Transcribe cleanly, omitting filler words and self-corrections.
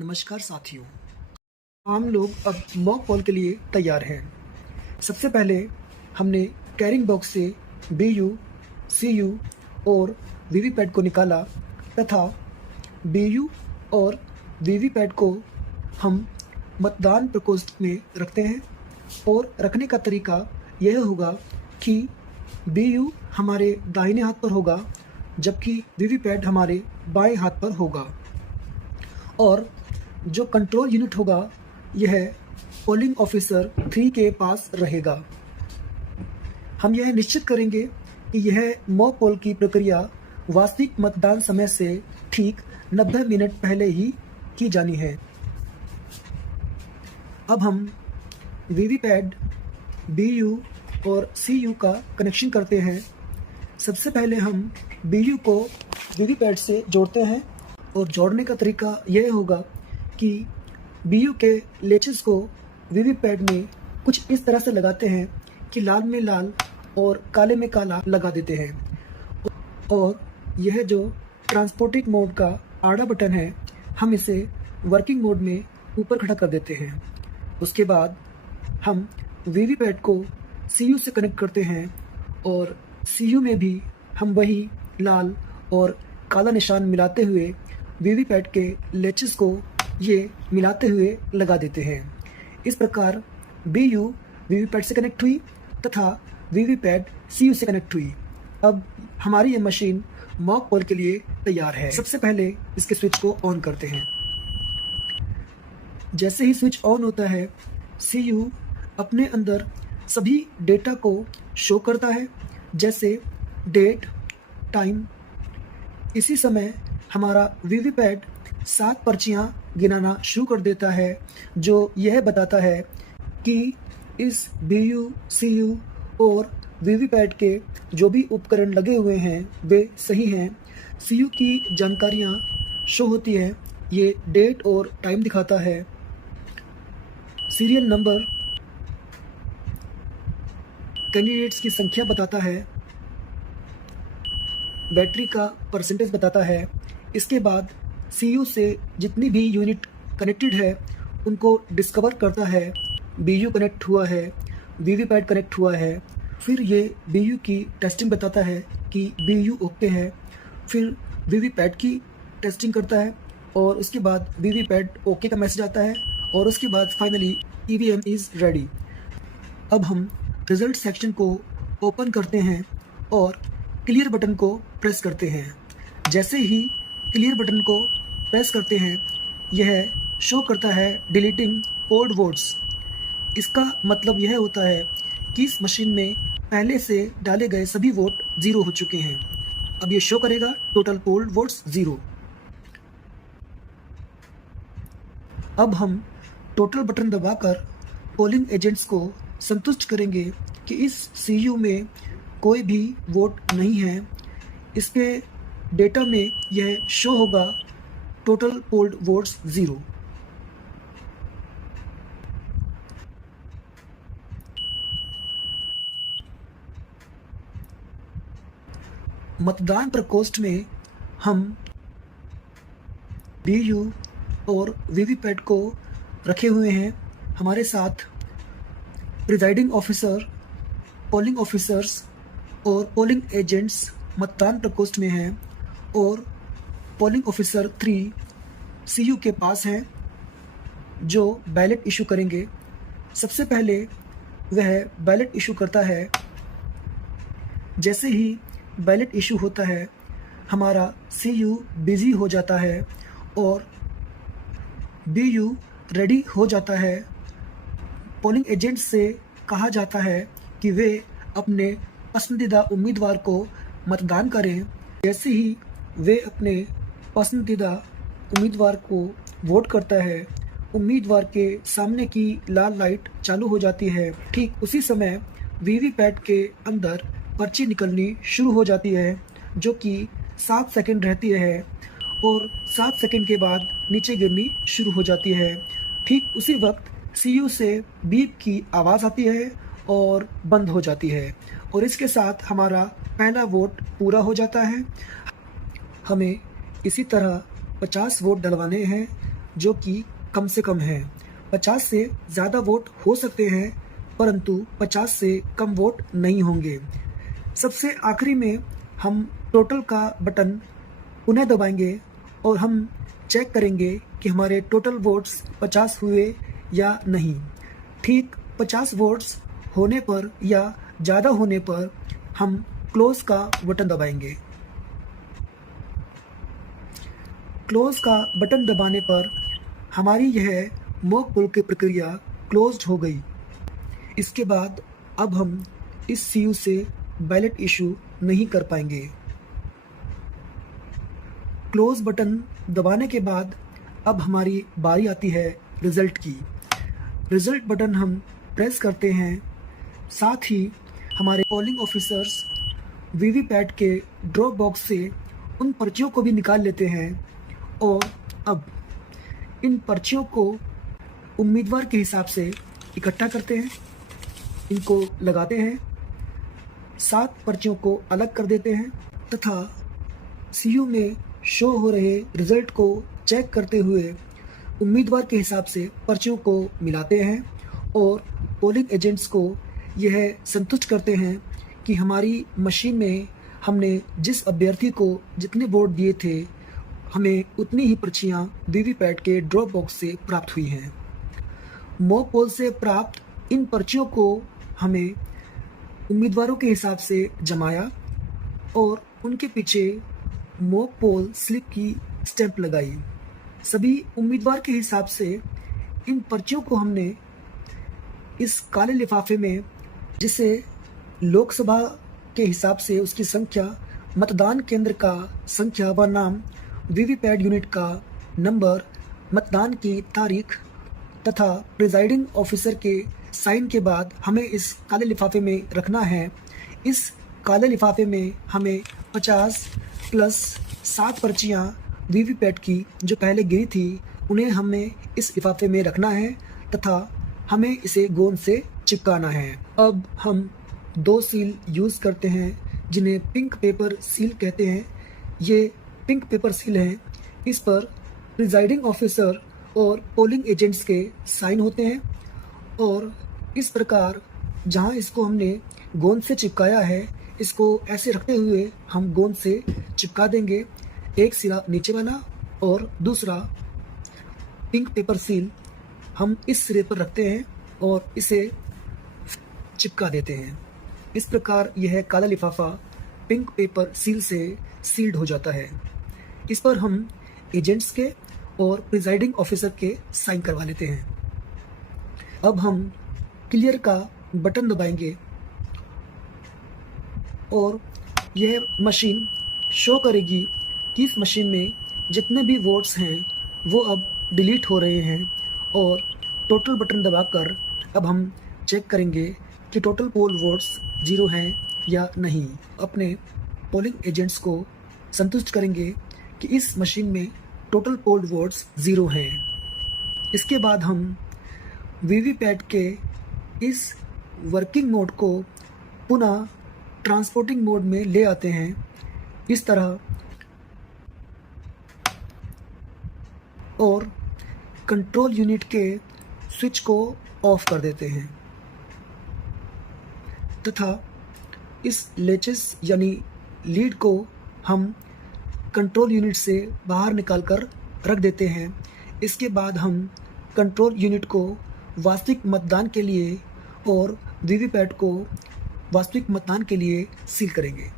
नमस्कार साथियों, हम लोग अब मॉक पोल के लिए तैयार हैं। सबसे पहले हमने कैरिंग बॉक्स से BU, CU और वीवीपैट को निकाला तथा BU और वीवीपैट को हम मतदान प्रकोष्ठ में रखते हैं और रखने का तरीका यह होगा कि BU हमारे दाहिने हाथ पर होगा जबकि वीवीपैट हमारे बाएं हाथ पर होगा और जो कंट्रोल यूनिट होगा यह पोलिंग ऑफिसर 3 के पास रहेगा। हम यह निश्चित करेंगे कि यह मॉक पोल की प्रक्रिया वास्तविक मतदान समय से ठीक 90 मिनट पहले ही की जानी है। अब हम वीवीपैट, BU और CU का कनेक्शन करते हैं। सबसे पहले हम BU को वीवीपैट से जोड़ते हैं और जोड़ने का तरीका यह होगा कि BU के लेचेस को वीवीपैट में कुछ इस तरह से लगाते हैं कि लाल में लाल और काले में काला लगा देते हैं और यह जो ट्रांसपोर्टिंग मोड का आड़ा बटन है हम इसे वर्किंग मोड में ऊपर खड़ा कर देते हैं। उसके बाद हम वीवीपैट को CU से कनेक्ट करते हैं और CU में भी हम वही लाल और काला निशान मिलाते हुए वीवीपैट के लेचेस को ये मिलाते हुए लगा देते हैं। इस प्रकार BU वीवीपैट से कनेक्ट हुई तथा वीवीपैट CU से कनेक्ट हुई। अब हमारी ये मशीन मॉक पोल के लिए तैयार है। सबसे पहले इसके स्विच को ऑन करते हैं। जैसे ही स्विच ऑन होता है CU अपने अंदर सभी डेटा को शो करता है, जैसे डेट, टाइम। इसी समय हमारा वीवीपैट 7 पर्चियाँ गिनाना शुरू कर देता है जो यह बताता है कि इस BU, CU और वीवीपैट के जो भी उपकरण लगे हुए हैं वे सही हैं। CU की जानकारियाँ शो होती है, ये डेट और टाइम दिखाता है। सीरियल नंबर कैंडिडेट्स की संख्या बताता है, बैटरी का परसेंटेज बताता है। इसके बाद CU से जितनी भी यूनिट कनेक्टेड है उनको डिस्कवर करता है। BU कनेक्ट हुआ है, वीवीपैट कनेक्ट हुआ है, फिर ये BU की टेस्टिंग बताता है कि BU ओके है, फिर वीवीपैट की टेस्टिंग करता है और उसके बाद वीवीपैट ओके का मैसेज आता है और उसके बाद फाइनली EVM इज़ रेडी। अब हम रिजल्ट सेक्शन को ओपन करते हैं और क्लियर बटन को प्रेस करते हैं। जैसे ही क्लियर बटन को प्रेस करते हैं यह शो करता है डिलीटिंग ओल्ड वोट्स। इसका मतलब यह होता है कि इस मशीन में पहले से डाले गए सभी वोट 0 हो चुके हैं। अब ये शो करेगा टोटल पोल्ड वोट्स 0। अब हम टोटल बटन दबाकर पोलिंग एजेंट्स को संतुष्ट करेंगे कि इस CU में कोई भी वोट नहीं है। इसके डेटा में यह शो होगा टोटल पोल्ड वोट्स 0। मतदान प्रकोष्ठ में हम BU और वीवीपैट को रखे हुए हैं। हमारे साथ प्रिजाइडिंग ऑफिसर, पोलिंग ऑफिसर्स और पोलिंग एजेंट्स मतदान प्रकोष्ठ में हैं और पोलिंग ऑफिसर 3 CU के पास हैं जो बैलेट इशू करेंगे। सबसे पहले वह बैलेट इशू करता है। जैसे ही बैलेट इशू होता है हमारा CU बिजी हो जाता है और BU रेडी हो जाता है। पोलिंग एजेंट्स से कहा जाता है कि वे अपने पसंदीदा उम्मीदवार को मतदान करें। जैसे ही वे अपने पसंदीदा उम्मीदवार को वोट करता है उम्मीदवार के सामने की लाल लाइट चालू हो जाती है। ठीक उसी समय वीवीपैट के अंदर पर्ची निकलनी शुरू हो जाती है जो कि 7 सेकंड रहती है और 7 सेकंड के बाद नीचे गिरनी शुरू हो जाती है। ठीक उसी वक्त CU से बीप की आवाज़ आती है और बंद हो जाती है और इसके साथ हमारा पहला वोट पूरा हो जाता है। हमें इसी तरह 50 वोट डलवाने हैं जो कि कम से कम है। 50 से ज़्यादा वोट हो सकते हैं, परंतु 50 से कम वोट नहीं होंगे। सबसे आखिरी में हम टोटल का बटन पुनः दबाएंगे और हम चेक करेंगे कि हमारे टोटल वोट्स 50 हुए या नहीं। ठीक 50 वोट्स होने पर या ज़्यादा होने पर हम क्लोज का बटन दबाएंगे। क्लोज का बटन दबाने पर हमारी यह मॉक पोल की प्रक्रिया क्लोज्ड हो गई। इसके बाद अब हम इस सीयू से बैलेट इशू नहीं कर पाएंगे। क्लोज बटन दबाने के बाद अब हमारी बारी आती है रिज़ल्ट की। रिज़ल्ट बटन हम प्रेस करते हैं, साथ ही हमारे पोलिंग ऑफिसर्स वीवीपैट के ड्रॉप बॉक्स से उन पर्चियों को भी निकाल लेते हैं और अब इन पर्चियों को उम्मीदवार के हिसाब से इकट्ठा करते हैं, इनको लगाते हैं, 7 पर्चियों को अलग कर देते हैं तथा सीयू में शो हो रहे रिज़ल्ट को चेक करते हुए उम्मीदवार के हिसाब से पर्चियों को मिलाते हैं और पोलिंग एजेंट्स को यह संतुष्ट करते हैं कि हमारी मशीन में हमने जिस अभ्यर्थी को जितने वोट दिए थे, हमें उतनी ही पर्चियाँ वीवीपैट के ड्रॉप बॉक्स से प्राप्त हुई हैं। मॉक पोल से प्राप्त इन पर्चियों को हमें उम्मीदवारों के हिसाब से जमाया और उनके पीछे मॉक पोल स्लिप की स्टैंप लगाई। सभी उम्मीदवार के हिसाब से इन पर्चियों को हमने इस काले लिफाफे में, जिसे लोकसभा के हिसाब से उसकी संख्या, मतदान केंद्र का संख्या व नाम, वीवीपैट यूनिट का नंबर, मतदान की तारीख तथा प्रिजाइडिंग ऑफिसर के साइन के बाद हमें इस काले लिफाफे में रखना है। इस काले लिफाफे में हमें 50 प्लस 7 पर्चियाँ वीवीपैट की जो पहले गिरी थी, उन्हें हमें इस लिफाफे में रखना है तथा हमें इसे गोंद से चिपकाना है। अब हम 2 सील यूज़ करते हैं जिन्हें पिंक पेपर सील कहते हैं। ये पिंक पेपर सील हैं, इस पर प्रिजाइडिंग ऑफिसर और पोलिंग एजेंट्स के साइन होते हैं और इस प्रकार जहां इसको हमने गोंद से चिपकाया है, इसको ऐसे रखते हुए हम गोंद से चिपका देंगे। एक सिरा नीचे वाला और दूसरा पिंक पेपर सील हम इस सिरे पर रखते हैं और इसे चिपका देते हैं। इस प्रकार यह काला लिफाफा पिंक पेपर सील से सील्ड हो जाता है। इस पर हम एजेंट्स के और प्रिजाइडिंग ऑफिसर के साइन करवा लेते हैं। अब हम क्लियर का बटन दबाएंगे और यह मशीन शो करेगी कि इस मशीन में जितने भी वोट्स हैं वो अब डिलीट हो रहे हैं और टोटल बटन दबाकर अब हम चेक करेंगे कि टोटल पोल वोट्स 0 हैं या नहीं। अपने पोलिंग एजेंट्स को संतुष्ट करेंगे कि इस मशीन में टोटल पोल वोट्स 0 हैं। इसके बाद हम वीवीपैट के इस वर्किंग मोड को पुनः ट्रांसपोर्टिंग मोड में ले आते हैं। इस तरह और कंट्रोल यूनिट के स्विच को ऑफ कर देते हैं तथा इस लेचेस यानी लीड को हम कंट्रोल यूनिट से बाहर निकालकर रख देते हैं। इसके बाद हम कंट्रोल यूनिट को वास्तविक मतदान के लिए और वीवीपैट को वास्तविक मतदान के लिए सील करेंगे।